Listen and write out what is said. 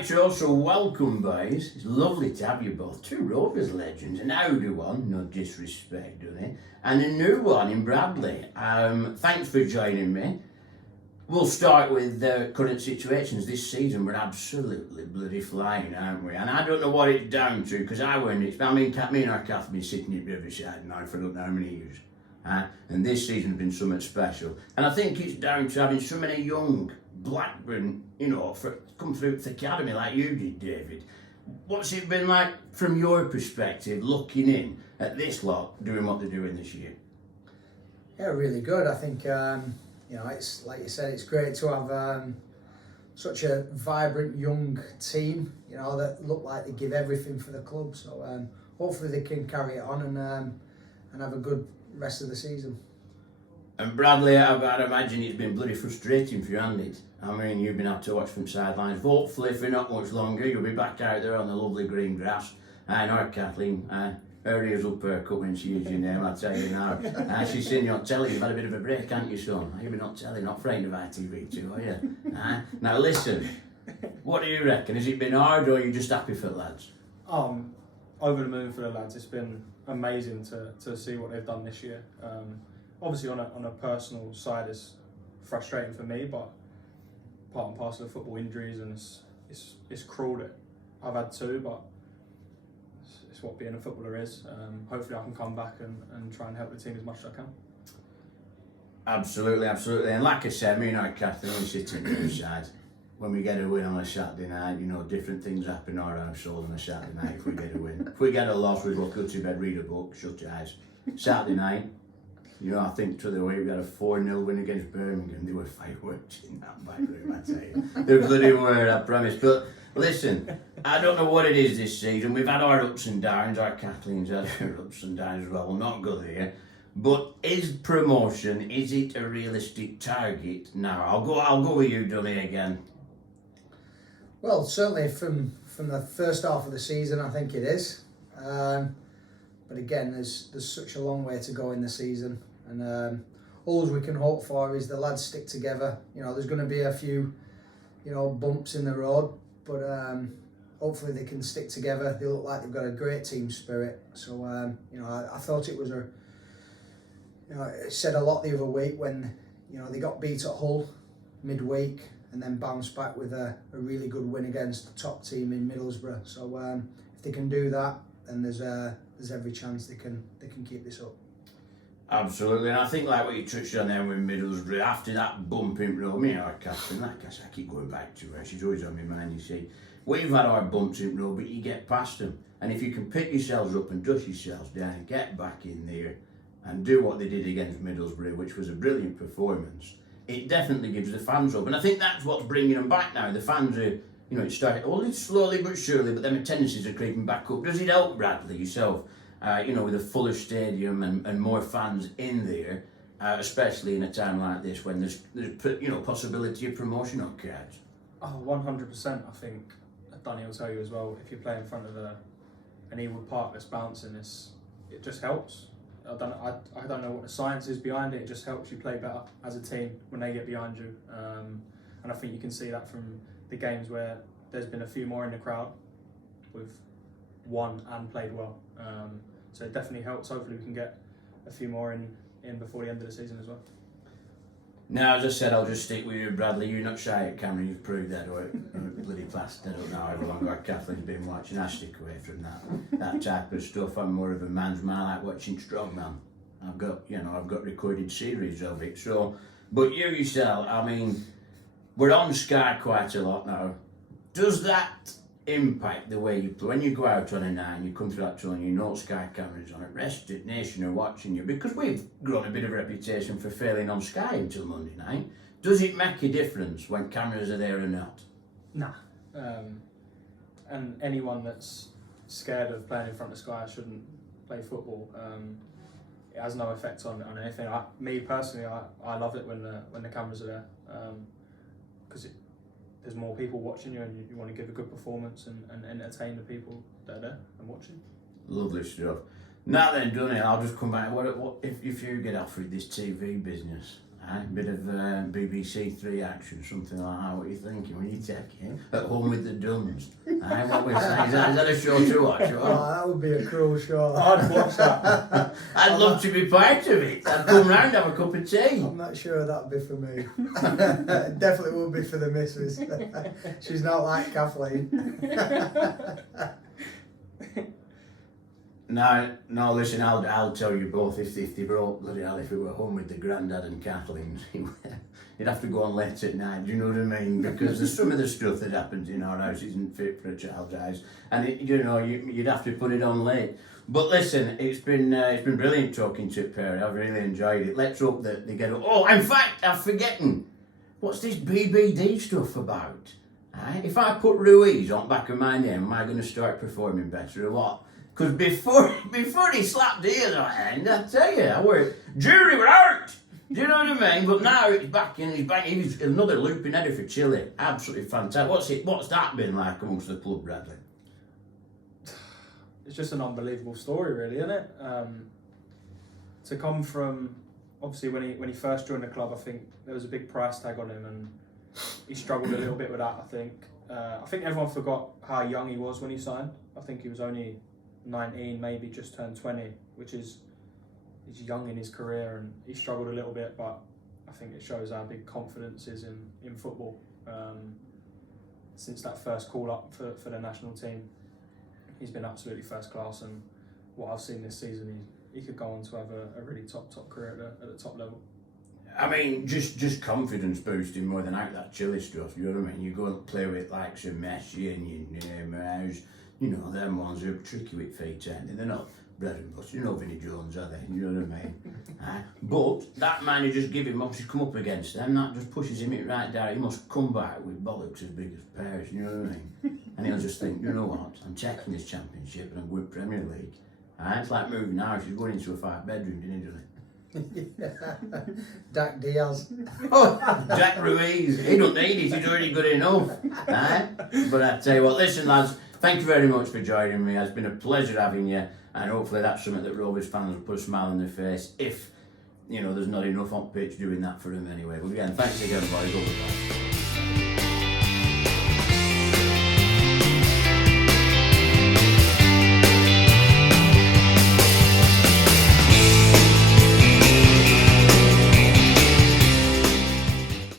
like to also welcome, boys. It's lovely to have you both. Two Rovers legends, an older one, no disrespect, Dunny, and a new one in Bradley. Thanks for joining me. We'll start with the current situations this season. We're absolutely bloody flying, aren't we? And I don't know what it's down to, because I weren't expecting. Me and our Kath have been sitting at Riverside now for I don't know how many years. And this season's been something special. And I think it's down to having so many young Blackburn, come through the academy like you did, David. What's it been like from your perspective, looking in at this lot doing what they're doing this year? Yeah, really good. I think it's like you said, it's great to have such a vibrant young team. That look like they give everything for the club. So hopefully they can carry it on and have a good rest of the season. And Bradley, I'd imagine it's been bloody frustrating for you, hasn't it? I mean, you've been out to watch from sidelines. Hopefully, for not much longer, you'll be back out there on the lovely green grass. And our Kathleen, her ears will perk up when she hears your name, I'll tell you now. She's seen you on telly. You've had a bit of a break, haven't you, son? You've been on telly, not frightened of ITV too, are you? Now listen, what do you reckon? Has it been hard, or are you just happy for the lads? Over the moon for the lads. It's been amazing to see what they've done this year. Obviously, on a personal side, it's frustrating for me, but part and parcel of football, injuries, and it's cruel that I've had two, but it's what being a footballer is. Hopefully, I can come back and try and help the team as much as I can. Absolutely, absolutely. And like I said, me and our Catherine sitting on the side. When we get a win on a Saturday night, different things happen in our household on a Saturday night if we get a win. If we get a loss, we go to bed, read a book, shut your eyes. Saturday night, I think to the way we got a 4-0 win against Birmingham. They were fireworks in that back room, I tell you. They bloody were, I promise. But listen, I don't know what it is this season. We've had our ups and downs. Our Kathleen's had her ups and downs as well. We'll not go there. But is promotion, is it a realistic target now? I'll go with you, Dunny, again. Well, certainly from the first half of the season, I think it is. But again, there's such a long way to go in the season, and all we can hope for is the lads stick together. There's going to be a few, bumps in the road, but hopefully they can stick together. They look like they've got a great team spirit. So I thought it was it said a lot the other week when they got beat at Hull midweek, and then bounced back with a really good win against the top team in Middlesbrough. So if they can do that, then there's every chance they can keep this up. Absolutely, and I think like what you touched on there with Middlesbrough, after that bump in road, me and our Catherine, I keep going back to her, she's always on my mind, you see. We've had our bumps in road, but you get past them. And if you can pick yourselves up and dust yourselves down and get back in there and do what they did against Middlesbrough, which was a brilliant performance, it definitely gives the fans up. And I think that's what's bringing them back now. The fans are, it started only slowly but surely, but then tendencies are creeping back up. Does it help, Bradley, yourself, with a fuller stadium and more fans in there, especially in a time like this when there's possibility of promotion on cards? Oh, 100%. I think Dunny will tell you as well, if you play in front of an Ewood Park that's bouncing, it just helps. I don't know what the science is behind it. It just helps you play better as a team when they get behind you. And I think you can see that from the games where there's been a few more in the crowd with won and played well. So it definitely helps. Hopefully we can get a few more in before the end of the season as well. Now, as I said, I'll just stick with you, Bradley. You're not shy at camera, you've proved that, or bloody past. I don't know how long our Kathleen's been watching. I stick away from that type of stuff. I'm more of a man's man. I like watching Strongman. I've got recorded series of it. So, but you yourself, I mean, we're on Sky quite a lot now. Does that impact the way you play? When you go out on a night and you come through that tunnel, Sky cameras on it, rest of the nation are watching you, because we've grown a bit of a reputation for failing on Sky until Monday night. Does it make a difference when cameras are there or not? Nah. And anyone that's scared of playing in front of Sky shouldn't play football. It has no effect on anything. Me personally, I love it when the cameras are there, because there's more people watching you, and you want to give a good performance and entertain the people that are there and watching. Lovely stuff. Now then, Dunny, I'll just come back. What if you get offered this TV business? Bit of BBC Three action, something like that. What are you thinking when you take it? At Home with the Dunns. What we saying? Is that a show to watch? Or? Oh, that would be a cruel show. I'd watch that. I'd love to be part of it. I'd come round, have a cup of tea. I'm not sure that'd be for me. Definitely would be for the missus. She's not like Kathleen. No, listen, I'll tell you both, if they broke, bloody hell, if we were home with the Grandad and Kathleen, you'd have to go on late at night, do you know what I mean? Because there's some of the stuff that happens in our house isn't fit for a child's eyes, and you'd have to put it on late. But listen, it's been brilliant talking to Perry, I've really enjoyed it. Let's hope that they get... Oh, in fact, I'm forgetting, what's this BBD stuff about? If I put Ruiz on the back of my name, am I going to start performing better or what? Because before he slapped ears on end, I tell you, jury were out. Do you know what I mean? But now he's back in. He's another looping header for Chile. Absolutely fantastic. What's that been like amongst the club, Bradley? It's just an unbelievable story, really, isn't it? To come from, obviously, when he first joined the club, I think there was a big price tag on him, and he struggled a little bit with that. I think everyone forgot how young he was when he signed. I think he was only 19, maybe just turned 20, which is he's young in his career, and he struggled a little bit, but I think it shows how big confidence is in football. Since that first call up for the national team, he's been absolutely first class, and what I've seen this season, he could go on to have a really top career at the top level. I mean, just confidence boosting more than out that Chile stuff, you know what I mean? You go and play with like some Messi and you Neymar, you know, them ones are tricky with feet, aren't they? They're not bread and butter, you know Vinnie Jones, are they? You know what I mean? But that man who just give him, obviously come up against them, that just pushes him right down. He must come back with bollocks as big as pears, you know what I mean? And he'll just think, you know what, I'm checking this championship and I'm going Premier League. It's like moving house, he's going into a 5-bedroom, didn't he? Dack Diaz. Oh, Jack Ruiz, he don't need it, he's already good enough. But I tell you what, listen lads, thank you very much for joining me. It's been a pleasure having you, and hopefully that's something that Rovers fans will put a smile on their face if, there's not enough on pitch doing that for them anyway. But again, thanks again, boys. All the best.